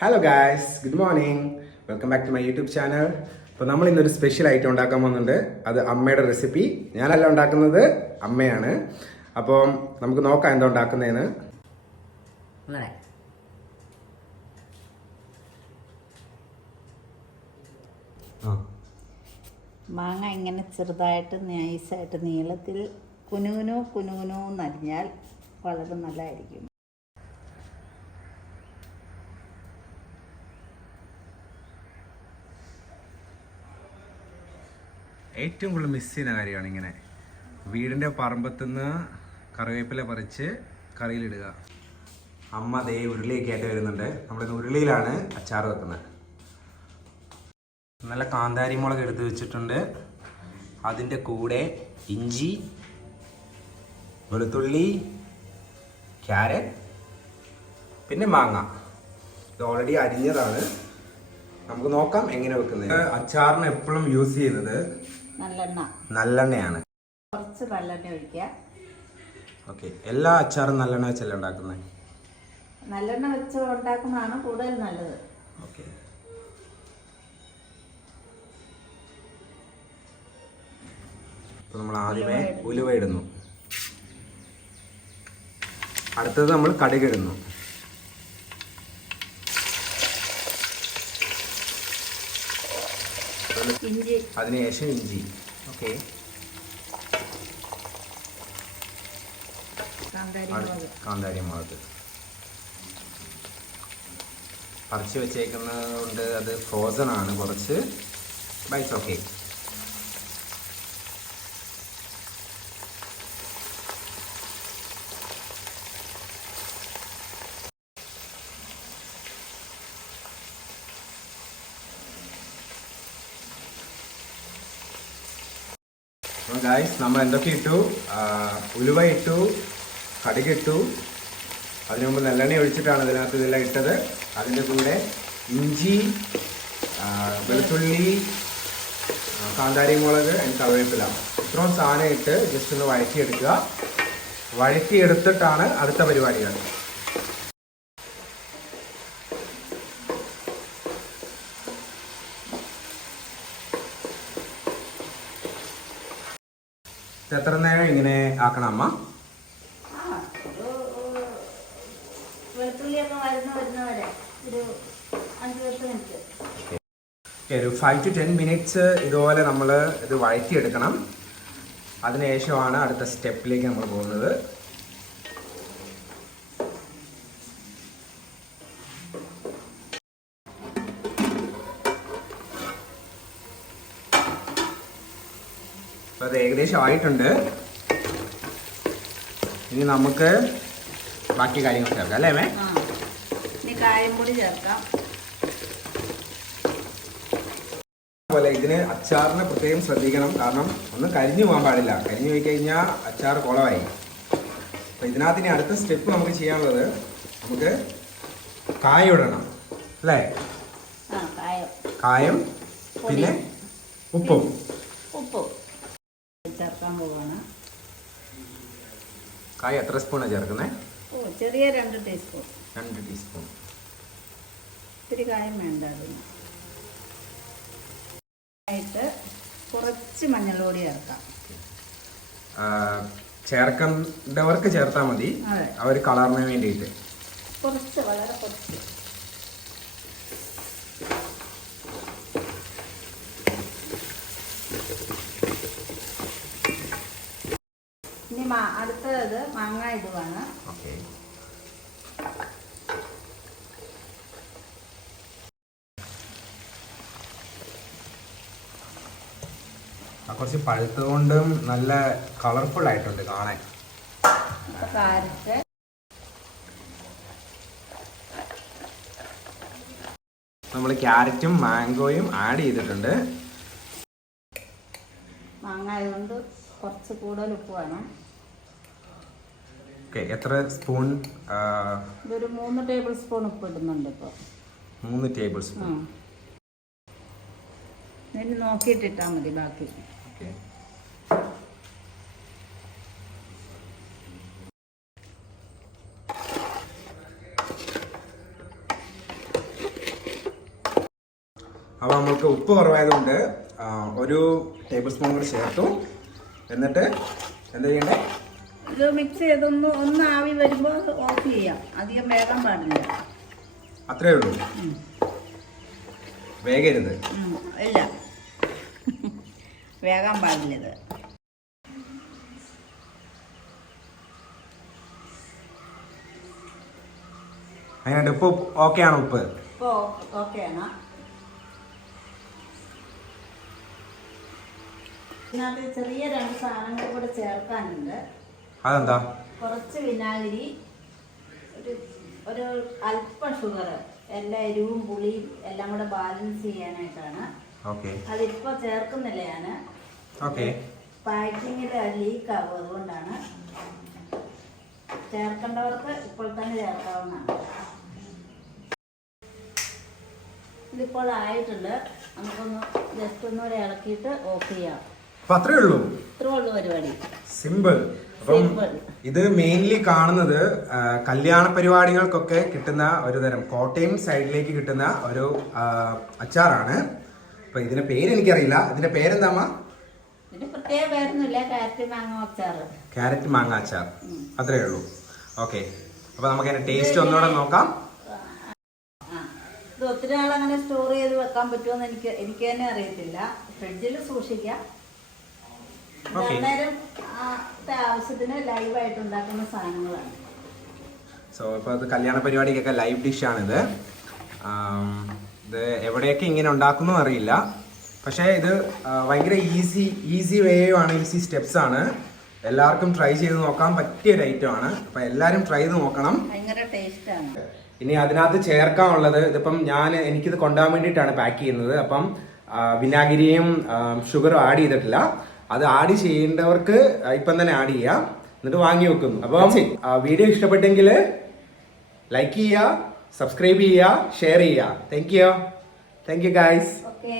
Hello guys, good morning. Welcome back to my YouTube channel. അപ്പോൾ നമ്മൾ ഇന്നൊരു special item ഉണ്ടാക്കാൻ പോകുന്നുണ്ട്. അത് അമ്മയുടെ റെസിപ്പി. ഞാനല്ല ഉണ്ടാക്കുന്നത്, അമ്മയാണ്. അപ്പം നമുക്ക് നോക്കാം എന്താ ഉണ്ടാക്കുന്നതെന്ന്. മാങ്ങ ഇങ്ങനെ ചെറുതായിട്ട് നൈസായിട്ട് നീളത്തിൽ കുനുകുനു നരിഞ്ഞാൽ വളരെ നല്ലതായിരിക്കും. ഏറ്റവും കൂടുതൽ മിസ് ചെയ്യുന്ന കാര്യമാണ് ഇങ്ങനെ വീടിൻ്റെ പറമ്പത്തുനിന്ന് കറിവേപ്പില പറിച്ച് കറിയിലിടുക. അമ്മ ദേ ഉരുളിയൊക്കെ ആയിട്ട് വരുന്നുണ്ട്. നമ്മളിന്ന് ഉരുളിയിലാണ് അച്ചാർ വെക്കുന്നത്. നല്ല കാന്താരി മുളക് എടുത്ത് വെച്ചിട്ടുണ്ട്. അതിൻ്റെ കൂടെ ഇഞ്ചി, വെളുത്തുള്ളി, ക്യാരറ്റ്, പിന്നെ മാങ്ങ. ഇത് ഓൾറെഡി അരിഞ്ഞതാണ്. നമുക്ക് നോക്കാം എങ്ങനെ വെക്കുന്നത്. അച്ചാറിന് എപ്പോഴും യൂസ് ചെയ്യുന്നത് നല്ലെണ്ണയാണ്. കുറച്ച് നല്ലെണ്ണ ഒഴിക്കുക. ഓക്കെ, എല്ലാ അച്ചാറും നല്ലെണ്ണ വെച്ചല്ലേ ഉണ്ടാക്കുന്നത്? നല്ലെണ്ണ വെച്ച് ഉണ്ടാക്കുന്നതാണ് കൂടുതൽ നല്ലത്. ഓക്കെ, അപ്പോൾ നമ്മൾ ആദ്യമേ ഉലുവ ഇടുന്നു. അടുത്തത് നമ്മൾ കടുക് ഇടുന്നു. അതിനുശേഷം ഇഞ്ചി. ഓക്കെ, കാന്താരി മുളക് പറിച്ച് വെച്ചേക്കുന്നത് കൊണ്ട് അത് ഫ്രോസൺ ആണ് കുറച്ച്. Bytes okay. ഗായ്സ്, നമ്മൾ എന്തൊക്കെ ഇട്ടു? ഉലുവ ഇട്ടു, കടുക് ഇട്ടു. അതിനു മുമ്പ് നല്ലെണ്ണ ഒഴിച്ചിട്ടാണ് ഇതിനകത്ത് ഇതെല്ലാം ഇട്ടത്. അതിൻ്റെ കൂടെ ഇഞ്ചി, വെളുത്തുള്ളി, കാന്താരി മുളക്, കറിവേപ്പില, ഇത്രയും സാധനം ഇട്ട് ജസ്റ്റ് ഒന്ന് വഴറ്റിയെടുക്കുക. വഴറ്റിയെടുത്തിട്ടാണ് അടുത്ത പരിപാടികൾ. എത്ര നേരം ഇങ്ങനെ ആക്കണം അമ്മ? ഒരു 5 to 10 മിനിറ്റ്സ് ഇതുപോലെ നമ്മൾ ഇത് വഴറ്റിയെടുക്കണം. അതിനുശേഷമാണ് അടുത്ത സ്റ്റെപ്പിലേക്ക് നമ്മൾ പോകുന്നത്. അപ്പോൾ അത് ഏകദേശം ആയിട്ടുണ്ട്. ഇനി നമുക്ക് ബാക്കി കാര്യങ്ങൾ ചേർക്കാം അല്ലേ മേ? കായംപൊടി ചേർക്കാം. അതുപോലെ ഇതിന് അച്ചാറിന് പ്രത്യേകം ശ്രദ്ധിക്കണം. കാരണം ഒന്നും കരിഞ്ഞു പോകാൻ പാടില്ല. കരിഞ്ഞു പോയി കഴിഞ്ഞാൽ അച്ചാർ കുളമായി. അപ്പോൾ ഇതിനകത്ത് ഇനി അടുത്ത സ്റ്റെപ്പ് നമുക്ക് ചെയ്യാനുള്ളത്, നമുക്ക് കായം ഇടണം അല്ലേ? കായം, പിന്നെ ഉപ്പും ചേർക്കാൻ പോവാണ്. കായം എത്ര സ്പൂണാണ് ചേർക്കുന്നത്? ചെറിയ 2 ടീസ്പൂൺ. 2 ടീസ്പൂൺ. ഇത്തിരി കായം വേണ്ട. അതിന് ആയിട്ട് കുറച്ച് മഞ്ഞൾപ്പൊടി ചേർക്കാം. ചേർക്കേണ്ടവർക്ക് ചേർത്താൽ മതി, അവർ കളറിന് വേണ്ടിയിട്ട്. കുറച്ച്, വളരെ കുറച്ച്. ഇനി അടുത്തത് മാങ്ങ ഇടുവാണ്. ഓക്കെ, കുറച്ച് പഴുത്തുകൊണ്ടും നല്ല കളർഫുൾ ആയിട്ടുണ്ട് കാണാൻ. നമ്മൾ ക്യാരറ്റും മാംഗോയും ആഡ് ചെയ്തിട്ടുണ്ട്. മാങ്ങ ആയതുകൊണ്ട് കുറച്ച് കൂടുതൽ ഉപ്പ് വേണം. ഓക്കെ, എത്ര സ്പൂൺ? ഇതൊരു 3 ടേബിൾ സ്പൂൺ ഉപ്പ് ഇടുന്നുണ്ട് ഇപ്പോൾ. 3 ടേബിൾ സ്പൂൺ. ഇതിന് നോക്കിയിട്ടിട്ടാൽ മതി ബാക്കി. ഓക്കെ, അപ്പോൾ നമുക്ക് ഉപ്പ് കുറവായതുകൊണ്ട് 1 ടേബിൾ സ്പൂൺ കൂടി ചേർത്തു. എന്നിട്ട് എന്താ ചെയ്യണ്ടേ? ഇത് മിക്സ് ചെയ്തൊന്ന് ആവി വരുമ്പോൾ ഓഫ് ചെയ്യാം. അധികം വേകാൻ പാടില്ല. അത്രേ ഉള്ളൂ, വേഗരുത്. ഇല്ല, വേകാൻ പാടില്ല ഇത്. അതിനുണ്ട് ഉപ്പ് ഓക്കെ ആണോ? ഉപ്പ് ഇപ്പോൾ ഓക്കെയാണ്. ഇതിനകത്ത് ചെറിയ 2 സാധനങ്ങൾ കൂടെ ചേർക്കാനുണ്ട്. അതെന്താ? കുറച്ച് വിനാഗിരി, ഒരു അല്പം ഷുഗർ, എല്ലാ എരിവും പുളിയും എല്ലാം കൂടെ ബാലൻസ് ചെയ്യാനായിട്ടാണ്. ഓക്കെ, അതിപ്പോൾ ചേർക്കുന്നില്ല ഞാൻ. ഓക്കെ. പാക്കിങ്ങിൽ ലീക്ക് ആകും, അതുകൊണ്ടാണ്. ചേർക്കേണ്ടവർക്ക് ഇപ്പോൾ തന്നെ ചേർക്കാവുന്നതാണ്. ഇതിപ്പോൾ ആയിട്ടുണ്ട്. നമുക്കൊന്ന് ജസ്റ്റ് ഒന്നുകൂടെ ഇളക്കിയിട്ട് ഓഫ് ചെയ്യാം. അപ്പൊ അത്രേ ഉള്ളൂ, ഇത്രേ ഉള്ളൂ പരിപാടി. സിമ്പിൾ. അപ്പം ഇത് മെയിൻലി കാണുന്നത് കല്യാണ പരിപാടികൾക്കൊക്കെ കിട്ടുന്ന ഒരു തരം, കോട്ടയം സൈഡിലേക്ക് കിട്ടുന്ന ഒരു അച്ചാറാണ്. അപ്പൊ ഇതിന്റെ പേര് എനിക്കറിയില്ല. ഇതിന്റെ പേരെന്താ? ഇതിന് പ്രത്യേക പേരൊന്നുമില്ല. ക്യാരറ്റ് മാങ്ങ അച്ചാറ്. ക്യാരറ്റ് മാങ്ങ അച്ചാർ, അത്രേ ഉള്ളൂ. ഓക്കെ, അപ്പൊ നമുക്ക് അതിന്റെ ടേസ്റ്റ് ഒന്നുകൂടെ നോക്കാം. ഇത് ഒത്തിരി നാൾ അങ്ങനെ സ്റ്റോർ ചെയ്ത് വെക്കാൻ പറ്റുമെന്ന് എനിക്ക് തന്നെ അറിയത്തില്ല. ഫ്രിഡ്ജിൽ സൂക്ഷിക്കാം. അന്നേരം ആവശ്യത്തിന് ലൈവായിട്ട് ഉണ്ടാക്കുന്ന സാധനങ്ങളാണ്. സോ ഇപ്പോൾ ഇത് കല്യാണ പരിപാടിക്കൊക്കെ ലൈവ് ഡിഷാണിത്. ഇത് എവിടെയൊക്കെ ഇങ്ങനെ ഉണ്ടാക്കുന്നു അറിയില്ല. പക്ഷേ ഇത് ഭയങ്കര ഈസി വേയുമാണ്, ഈസി സ്റ്റെപ്സ് ആണ്. എല്ലാവർക്കും ട്രൈ ചെയ്ത് നോക്കാൻ പറ്റിയ ഒരു ഐറ്റം ആണ്. അപ്പം എല്ലാവരും ട്രൈ ചെയ്ത് നോക്കണം. ഭയങ്കര ടേസ്റ്റാണ്. ഇനി അതിനകത്ത് ചേർക്കാനുള്ളത്, ഇതിപ്പം എനിക്കിത് കൊണ്ടുപോകാൻ വേണ്ടിയിട്ടാണ് പാക്ക് ചെയ്യുന്നത്. അപ്പം വിനാഗിരിയും ഷുഗറും ആഡ് ചെയ്തിട്ടില്ല. അത് ആഡ് ചെയ്യേണ്ടവർക്ക് ഇപ്പം തന്നെ ആഡ് ചെയ്യാം, എന്നിട്ട് വാങ്ങി വെക്കും. അപ്പം വീഡിയോ ഇഷ്ടപ്പെട്ടെങ്കിൽ ലൈക്ക് ചെയ്യുക, സബ്സ്ക്രൈബ് ചെയ്യുക, ഷെയർ ചെയ്യുക. Thank you guys. ഓക്കെ.